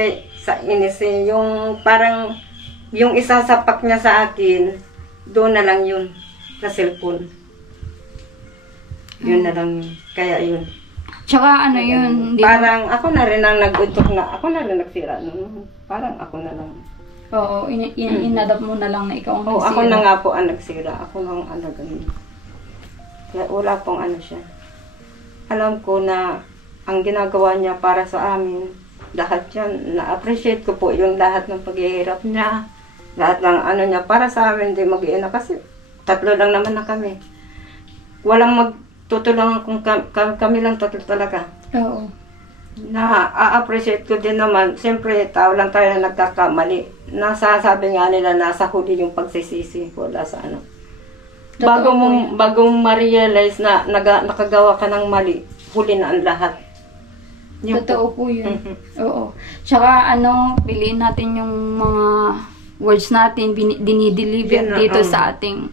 Yung parang, yung isasapak niya sa akin, doon na lang yun, sa cellphone. Yun na lang yun. Kaya yun. Tsaka yun? Parang ako na rin ang nag-utok na, ako na rin nagsira. Parang ako na lang. Oo, inadapt mo na lang na ikaw ang Oo, ako nagsira. na nga po ang nagsira. Ako lang ang ganun. Kaya wala pong ano siya. Alam ko na ang ginagawa niya para sa amin, lahat yan, na-appreciate ko po yung lahat ng paghihirap niya. Lahat ng ano niya, para sa amin, hindi mag-iina kasi 3 lang naman na kami. Walang magtutulungan kung kami lang 3 talaga. Oo. Na-appreciate ko din naman, siyempre tao lang tayo na nagkakamali. Nasasabi nga nila nasa huli yung pagsisisi, wala sa ano. Bago mong ma-realize na nakagawa ka ng mali, huli na ang lahat. Totoo po yun. Oo. Tsaka piliin natin yung mga words natin, dinideliver dito sa ating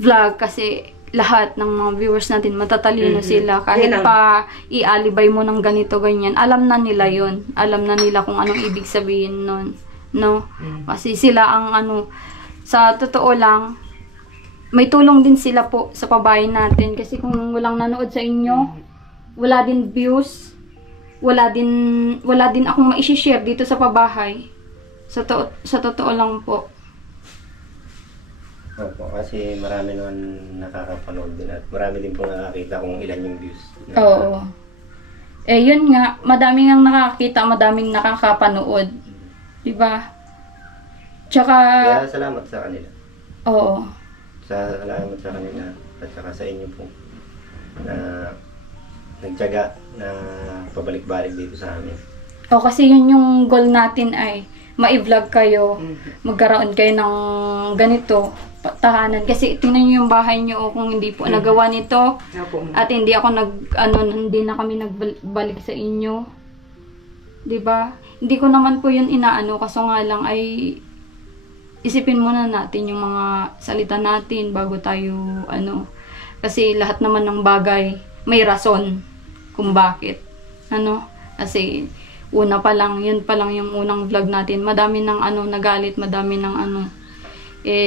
vlog kasi lahat ng mga viewers natin matatalino sila. Kahit pa ialibay mo ng ganito, ganyan, alam na nila yun. Alam na nila kung anong ibig sabihin nun. No? Kasi sila ang sa totoo lang, may tulong din sila po sa pabahay natin. Kasi kung walang nanood sa inyo, wala din views, wala din akong ma-share dito sa pabahay. Sa totoo lang po. Opo, kasi marami naman nakakapanood din at marami din po nakakita kung ilan yung views. Oo. Yun nga, madaming ang nakakita, madaming nakakapanood. Diba? Tsaka... Kaya salamat sa kanila. Oo. Salamat sa kanila at saka sa inyo po na nagtiyaga na pabalik-balik dito sa amin. Kasi yun yung goal natin ay ma-vlog kayo, magkaroon kayo ng ganito, tahanan. Kasi tingnan nyo yung bahay nyo kung hindi po nagawa nito at hindi ako hindi na kami nagbalik sa inyo. 'Di ba? Hindi ko naman po yun inaano, kaso nga lang ay isipin muna natin yung mga salita natin bago tayo kasi lahat naman ng bagay may rason kung bakit. Kasi una pa lang, yun pa lang yung unang vlog natin. Madami ng nagalit, madami ng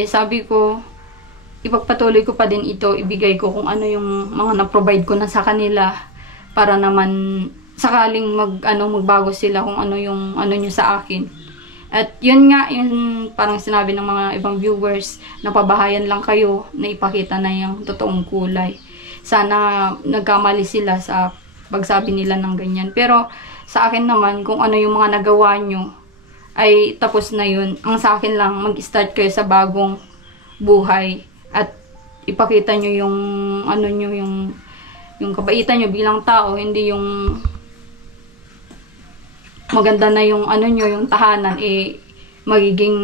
sabi ko, ipagpatuloy ko pa din ito, ibigay ko kung ano yung mga na-provide ko na sa kanila para naman sakaling magbago sila kung ano yung nyo sa akin. At yun nga, yun parang sinabi ng mga ibang viewers, napabahayan lang kayo na ipakita na yung totoong kulay. Sana nagkamali sila sa pagsabi nila ng ganyan. Pero sa akin naman, kung ano yung mga nagawa nyo, ay tapos na yun. Ang sa akin lang, mag-start kayo sa bagong buhay at ipakita nyo yung yung kabaitan nyo bilang tao, hindi yung maganda na yung yung tahanan, magiging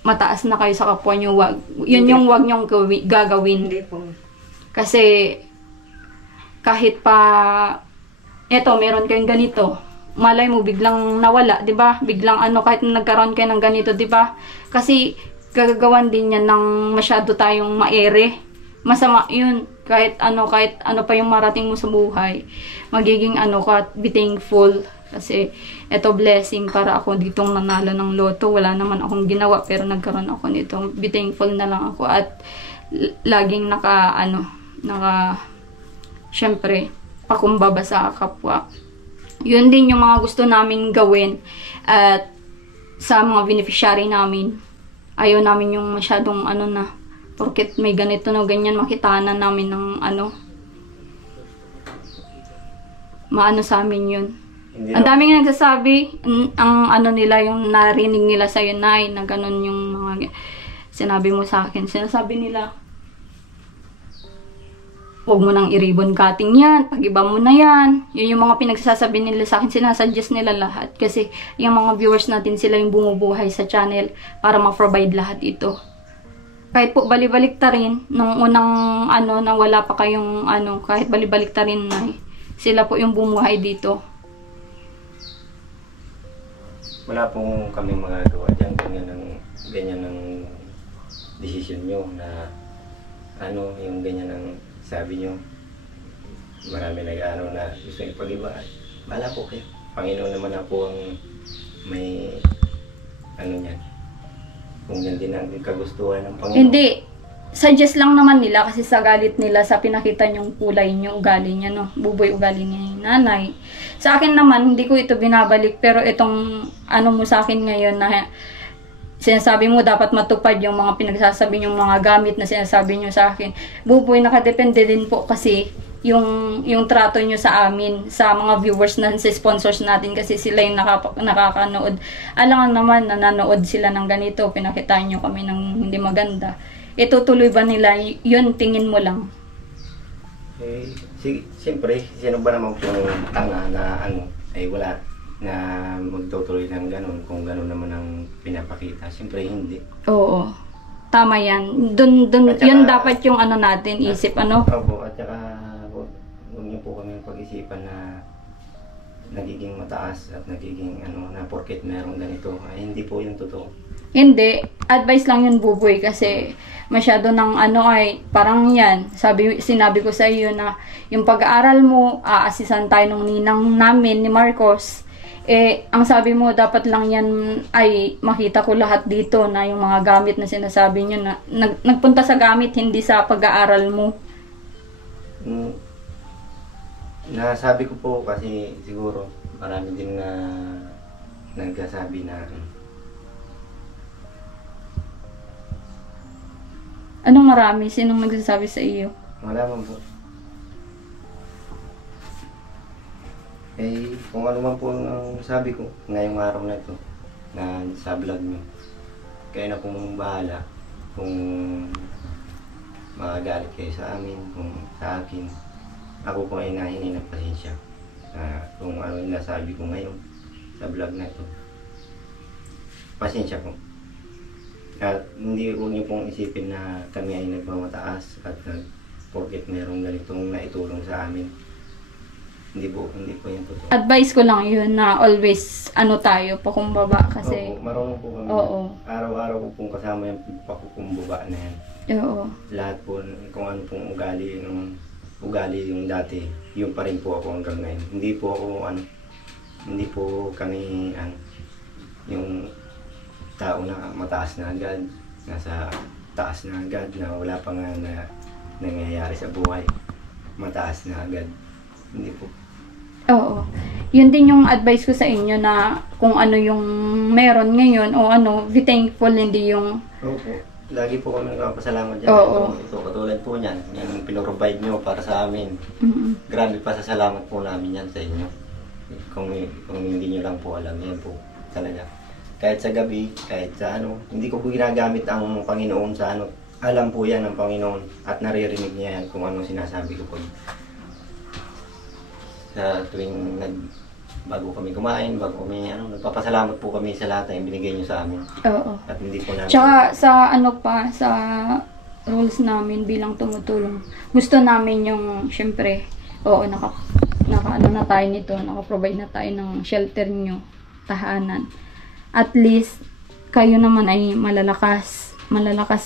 mataas na kayo sa kapwa nyo. Yun yung wag nyong gagawin. Hindi po. Kasi kahit pa meron kayong ganito, malay mo biglang nawala, 'di ba? Biglang kahit nagkaroon kayo ng ganito, 'di ba? Kasi gagagawan din yan ng masyado tayong maere. Masama 'yun. Kahit ano pa yung marating mo sa buhay, magiging be thankful. Kasi eto blessing para ako ditong nanalo ng loto. Wala naman akong ginawa pero nagkaroon ako nito. Be thankful na lang ako at laging syempre pakumbaba sa kapwa. Yun din yung mga gusto naming gawin at sa mga beneficiary namin. Ayaw namin yung masyadong porket may ganito na ganyan, makitanan namin ng maano sa amin yun. Ang daming nagsasabi, ang nila, yung narinig nila sa'yo, Nay, na ganun yung mga sinabi mo sa akin. Sinasabi nila, huwag mo nang i-ribbon cutting yan, pag-iba mo na yan. Yun yung mga pinagsasabi nila sa akin, sinasuggest nila lahat. Kasi yung mga viewers natin, sila yung bumubuhay sa channel para ma-provide lahat ito. Kahit po balibalik ta rin, nung unang na wala pa kayong kahit balibalik ta rin na sila po yung bumuhay dito. Wala pong kami magagawa dyan, ganyan ng decision nyo na yung ganyan ng sabi nyo, marami na gusto yung pag-iba. Bahala po kayo. Panginoon naman na po ang may niyan. Kung yan din ang kagustuhan ng Panginoon. Hindi. Suggest lang naman nila kasi sa galit nila sa pinakita nyong kulay nyo, ugali niya, no? Buboy ugali ni nanay. Sa akin naman, hindi ko ito binabalik. Pero itong mo sa akin ngayon na sinasabi mo dapat matupad yung mga pinagsasabi yung mga gamit na sinasabi nyo sa akin. Buboy, nakadepende din po kasi yung trato nyo sa amin, sa mga viewers na sa sponsors natin kasi sila yung nakakanood. Alangan naman na nanood sila ng ganito, pinakitaan nyo kami ng hindi maganda. Itutuloy ba nila? Yun, tingin mo lang. Eh, siyempre, sino ba naman po tanga na ay wala na magtutuloy ng ganun kung ganun naman ang pinapakita. Siyempre, hindi. Oo. Tama yan. Dun, At saka, yun dapat yung natin, isip, Opo, at saka huwag niyo po kami pag-isipan na nagiging mataas at nagiging na porket meron ganito. Ay, hindi po yung totoo. Hindi. Advice lang yun, Buboy, kasi masyado ng ay parang yan. Sinabi ko sa iyo na yung pag-aaral mo, aasisan tayo ng ninang namin ni Marcos. Ang sabi mo, dapat lang yan ay makita ko lahat dito na yung mga gamit na sinasabi nyo na nagpunta sa gamit, hindi sa pag-aaral mo. Nasabi ko po kasi siguro marami din na nagsasabi na Anong marami? Sinong nagsasabi sa iyo? wala man po. Kung ano man po ang sabi ko ngayong araw na ito na sa vlog nyo, kayo na pong bahala kung magagalit kayo sa amin, kung sa akin. Ako po ay nahingi ng pasensya kung ano yung nasabi ko ngayon sa vlog na ito. Pasensya po. At hindi huwag niyo pong isipin na kami ay nagmamataas at porket merong ganitong naitulong sa amin. Hindi po yung totoo. Advice ko lang yun na always tayo, pakumbaba kasi. Opo, marunong po kami. Oo. Araw-araw po pong kasama yung pakukumbaba na yan. Oo. Lahat po kung ano pong ugali yung dati, yun pa rin po ako hanggang ngayon. Hindi po kami yung tao na mataas na agad, nasa taas na agad, na wala pa nga na nangyayari sa buhay. Mataas na agad. Hindi po. Oo. Yun din yung advice ko sa inyo na kung ano yung meron ngayon o be thankful, hindi yung... Opo. Lagi po kami nagpapasalamat dyan. Oo. Ito, katulad po niyan. Yan yung pinoprovide nyo para sa amin. Mm-hmm. Grabe pa sa salamat po namin yan sa inyo. Kung hindi nyo lang po alam, yan po talaga. Kahit sa gabi, kahit sa hindi ko po ginagamit ang Panginoon sa alam po yan ng Panginoon at naririnig niya yan kung anong sinasabi ko po. Sa tuwing bago kami kumain, bago kami nagpapasalamat po kami sa lahat na binigay niyo sa amin. Oo. At hindi po namin... Tsaka sa rules namin bilang tumutulong, gusto namin yung, syempre, naka na tayo nito, naka-provide na tayo ng shelter nyo, tahanan. At least, kayo naman ay malalakas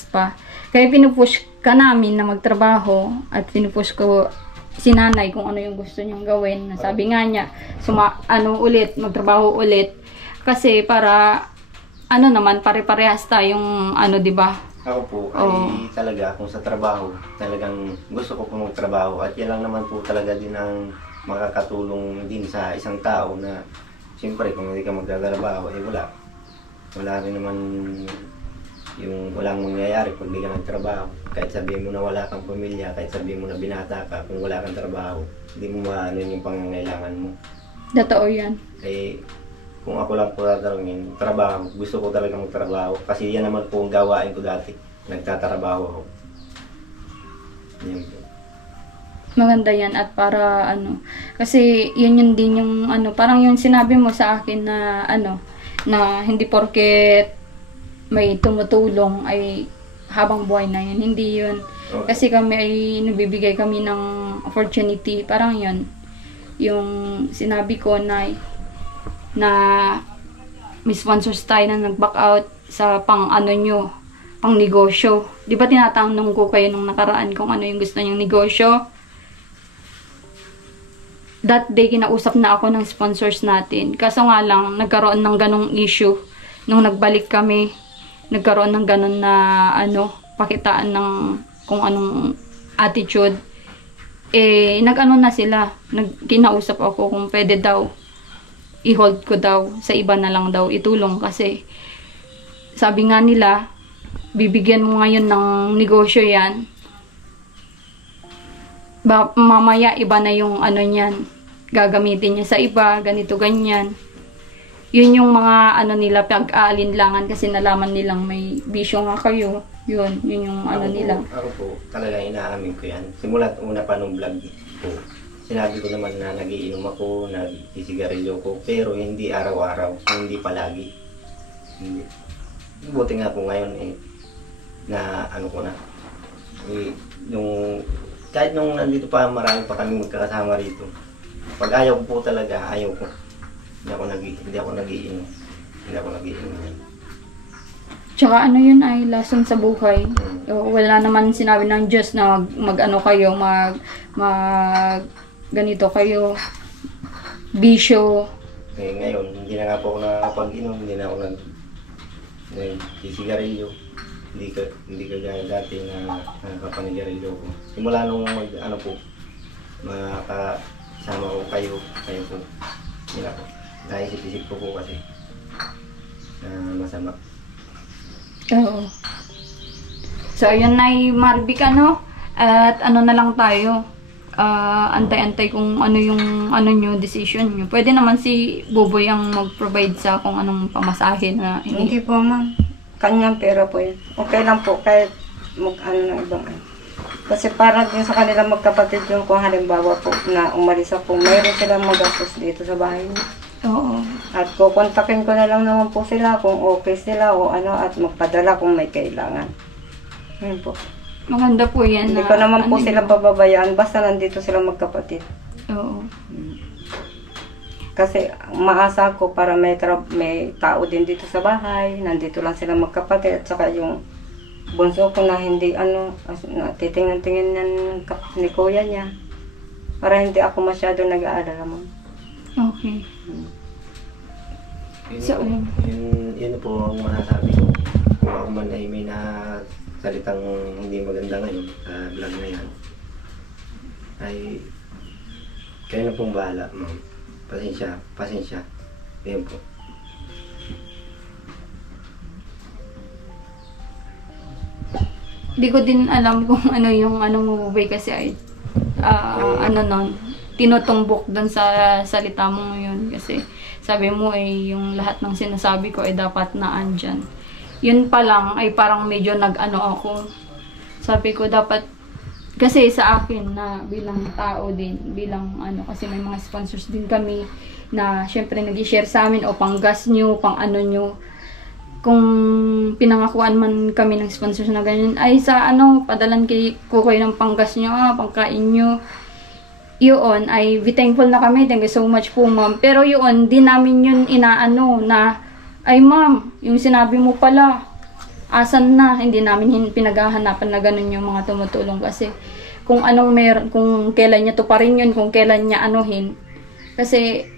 pa. Kaya pinupush ka namin na magtrabaho at pinupush ko si nanay kung ano yung gusto niyang gawin. Sabi nga niya, magtrabaho ulit. Kasi para, naman, pare-parehas tayong, di ba? Ako po, ay talaga, kung sa trabaho, talagang gusto ko po magtrabaho. At yan lang naman po talaga din ang makakatulong din sa isang tao na, siyempre, kung hindi ka magtatrabaho, wala. Wala rin naman yung walang mangyayari pag di ka nagtrabaho. Kahit sabihin mo na wala kang pamilya, kahit sabihin mo na binata ka, kung wala kang trabaho, hindi mo maano yung pangangailangan mo. Totoo yan. Kung ako lang po tatanungin, trabaho, gusto ko talaga magtrabaho. Kasi yan naman po ang gawain ko dati. Nagtatrabaho ako. Yan po. Maganda yan at para kasi yun din yung parang yung sinabi mo sa akin na na hindi porket may tumutulong ay habang buhay na yun. Hindi yun. Okay. Kasi kami ay nabibigay kami ng opportunity. Parang yun. Yung sinabi ko na may sponsors tayo na nag-back out sa pang negosyo. Di ba tinatanong ko kayo nung nakaraan kung ano yung gusto niyong negosyo? That day, kinausap na ako ng sponsors natin. Kaso nga lang, nagkaroon ng ganong issue. Nung nagbalik kami, nagkaroon ng ganon na pakitaan ng kung anong attitude. Na sila. Kinausap ako kung pwede daw i-hold ko daw, sa iba na lang daw itulong kasi sabi nga nila, bibigyan mo ngayon ng negosyo yan. Mamaya iba na yung ano niyan. Gagamitin niya sa iba, ganito, ganyan. Yun yung mga ano nila, pag-aalinlangan kasi nalaman nilang may bisyo nga kayo. Yun yung ano nila. Ako po, talaga inaamin ko yan. Simula't una pa nung vlog ko, sinabi ko naman na nagiinom ako, nagtisigarilyo ko, pero hindi araw-araw, hindi palagi. Hindi. Buti nga po ngayon na ano ko na, kahit nung nandito pa, marami pa kami magkakasama rito. Pag ayaw ko po talaga, ayaw ko. Hindi ako nagiinom. Tsaka ano yun ay lesson sa buhay. Wala naman sinabi ng Diyos na mag-ano kayo, mag ganito kayo, bisyo. Ngayon, hindi na nga po ako nakakapag-inom, hindi na ako nagtisigarilyo. Hindi ka gaya dati na nakakapanigarilyo ko. Simula nung ano po, makakasama ko kayo po. Hindi na po. Dahil isip ko po kasi masama. Oo. So, ayun na Marvic, ano? At ano na lang tayo. Antay-antay kung ano yung ano nyo, decision nyo. Pwede naman si Buboy ang mag-provide sa kung anong pamasahe na Hindi po, ma'am. Kanyang pera po yun. Okay lang po, kahit mag-ano ng ibang ano. Kasi para din sa kanila magkapatid yung kung halimbawa po na umalis ako, mayroon silang magastos dito sa bahay niya. Oo. At kukontakin ko na lang naman po sila kung okay sila o ano at magpadala kung may kailangan. Yun po. Maganda po yan. Hindi ko naman po sila pababayaan basta nandito sila magkapatid. Oo. Kasi maasa ko para may tao din dito sa bahay, nandito lang sila magkapatid at saka yung bunso ko na hindi titingnan-tingin ni kuya niya para hindi ako masyado nag-aalala mo. Okay. Yun po ang masasabi ko. Kung ako man ay may salitang hindi maganda ngayon sa vlog na yan, ay kayo na pong bahala, ma'am. Pasensya. Ayun po. Di ko din alam kung ano yung mo Buboy kasi ay tinutumbok dun sa salita mo ngayon kasi sabi mo ay yung lahat ng sinasabi ko ay dapat na andyan. Yun pa lang ay parang medyo ako. Sabi ko dapat kasi sa akin na bilang tao din, bilang kasi may mga sponsors din kami na syempre nag-share sa amin o pang gas nyo, pang ano nyo. Kung pinangakuan man kami ng sponsors na ganyan, ay sa padalan ko kayo ng panggas nyo, pangkain nyo. Yun, ay be thankful na kami. Thank you so much po, ma'am. Pero yun, di namin yun na, ay ma'am, yung sinabi mo pala, asan na, hindi namin pinaghahanapan na ganun yung mga tumutulong kasi kung anong meron, kung kailan niya to pa rin yun, kung kailan niya kasi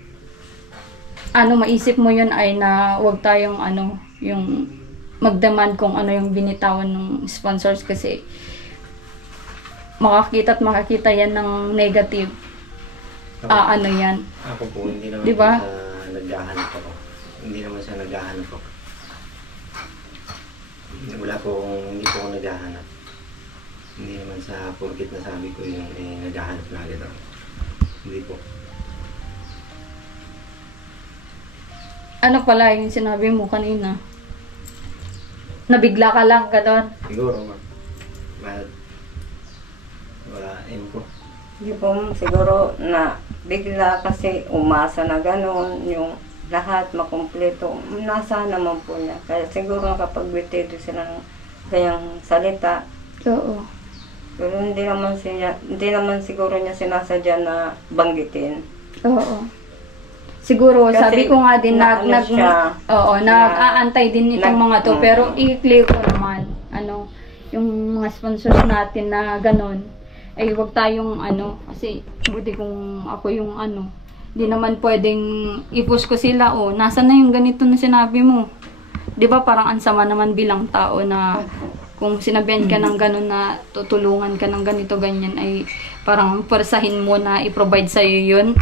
maisip mo yun ay na wag tayong yung magdemand kung ano yung binitawan ng sponsors kasi makakita yan ng negative. Yan. Ako po, hindi naman diba? Naghahanap ako. Hindi naman siya naghahanap ako. Hindi po ako naghahanap. Hindi naman sa porkit na sabi ko yung naghahanap na agad ako. Hindi po. Ano pala yung sinabi mo kanina? Nabigla ka lang, gano'n? Siguro, ma'am. Wala, po. Hindi po, siguro na bigla kasi umasa na gano'n, yung lahat makumpleto. Nasa naman po niya. Kaya siguro kapag bitido sila ng kayang salita. Oo. Pero hindi naman siguro niya sinasadya na banggitin. Oo. Siguro, kasi sabi ko nga din, nag-aantay din itong mga to. Pero i-clear ko naman, yung mga sponsors natin na ganon, ay huwag tayong kasi buti kung ako yung hindi naman pwedeng i-push ko sila, nasaan na yung ganito na sinabi mo? Di ba parang ansama naman bilang tao na kung sinabihan ka ng ganon na tutulungan ka ng ganito, ganyan, ay parang persahin mo na i-provide sa'yo yun.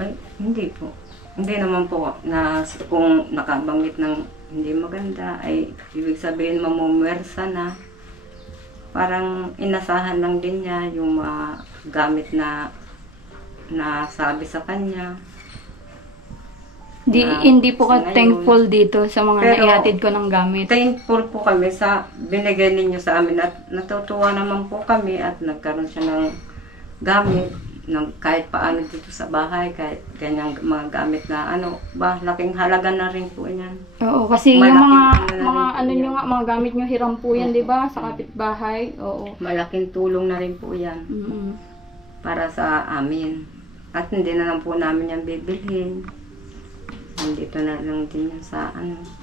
Ay, hindi po. Hindi naman po na kung nakabanggit ng hindi maganda ay ibig sabihin mamumwersa na. Parang inasahan lang din niya yung mga gamit na nasabi sa kanya. Hindi po ka sa ngayon. thankful dito sa mga Pero, naihatid ko ng gamit. Thankful po kami sa binigay ninyo sa amin at natutuwa naman po kami at nagkaroon siya ng gamit kahit paano dito sa bahay, kahit ganyang mga gamit na laking halaga na rin po yan. Oo, kasi Malaking yung mga ano na rin po nyo yan. nga, mga gamit nyo hiram po yan, di ba? Sa kapitbahay. Oo. Malaking tulong na rin po yan Mm-mm. para sa amin. At hindi na lang po namin yan bibilhin. Nandito na lang din yan sa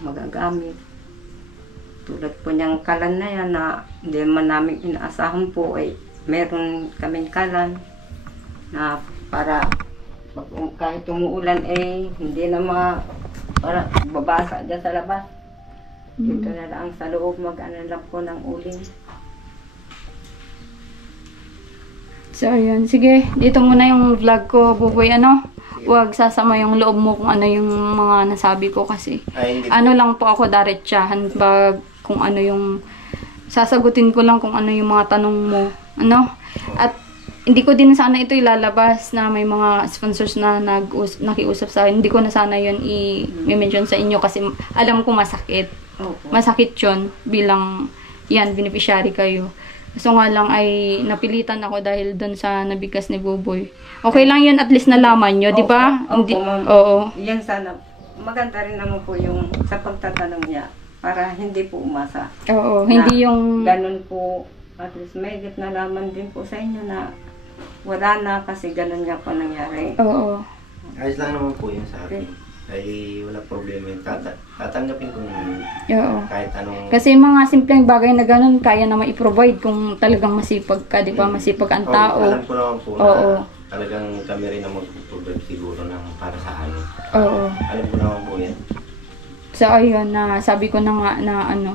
magagamit. Tulad po niyang kalan na yan na hindi man namin inaasahan po ay meron kaming kalan na para kahit umuulan hindi na para babasa dyan sa labas. Dito na lang sa loob lang po ng uling. So, ayun. Sige, dito muna yung vlog ko, Buboy. Huwag sasama yung loob mo kung ano yung mga nasabi ko kasi Ay, hindi lang po ako diretsahan kung ano yung sasagutin ko lang kung ano yung mga tanong mo. At hindi ko din sana ito ilalabas na may mga sponsors na nakiusap sa akin. Hindi ko na sana yun i-mention sa inyo kasi alam ko masakit. Opo. Masakit yun bilang beneficiary kayo. So nga lang ay napilitan ako dahil doon sa nabigkas ni Buboy. Okay lang yun, at least nalaman nyo, di ba? Opo, ma'am. Oo. Yan sana. Maganda rin naman po yung sa pagtatanong niya para hindi po umasa. Oo, hindi yung... Ganun po, at least may nalaman din po sa inyo na wala na kasi ganun nga po nangyari. Oo. Ayos lang naman po yun sa akin. Ay wala problema yun. Tatanggapin ko naman Oo. kahit anong... Kasi mga simpleng bagay na ganun, kaya naman i-provide kung talagang masipag ka, di ba? Masipag ang tao. Alam ko naman po Oo. na talagang kami rin na mag-provide siguro ng para sa amin. Oo. Alam ko naman po yan. So, ayun, sabi ko na nga na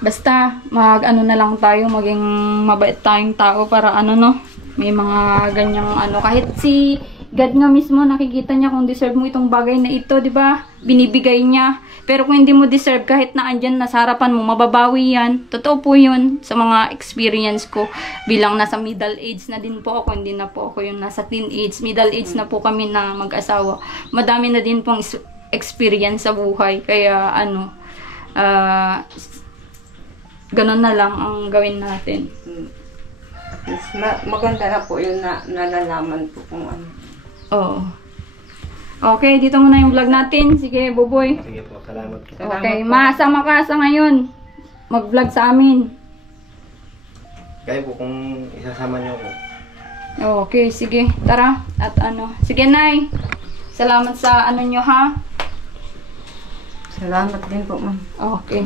basta, na lang tayo, maging mabait tayong tao para may mga ganyang kahit si God nga mismo, nakikita niya kung deserve mo itong bagay na ito, di ba? Binibigay niya. Pero kung hindi mo deserve, kahit na andyan na sa harapan mo, mababawi yan. Totoo po yun sa mga experience ko. Bilang nasa middle age na din po ako, hindi na po ako yung nasa teenage. Middle age na po kami na mag-asawa. Madami na din pong experience sa buhay. Kaya ganun na lang ang gawin natin. Maganda na po yun na nalalaman po kung ano. Oo. Okay, dito muna yung vlog natin. Sige, Buboy. Sige po, salamat po. Okay, masama ka sa ngayon. Mag-vlog sa amin. Kaya po kung isasama niyo ako. Okay, sige. Tara. At sige, Nay. Salamat sa nyo, ha? Salamat din po, ma'am. Okay.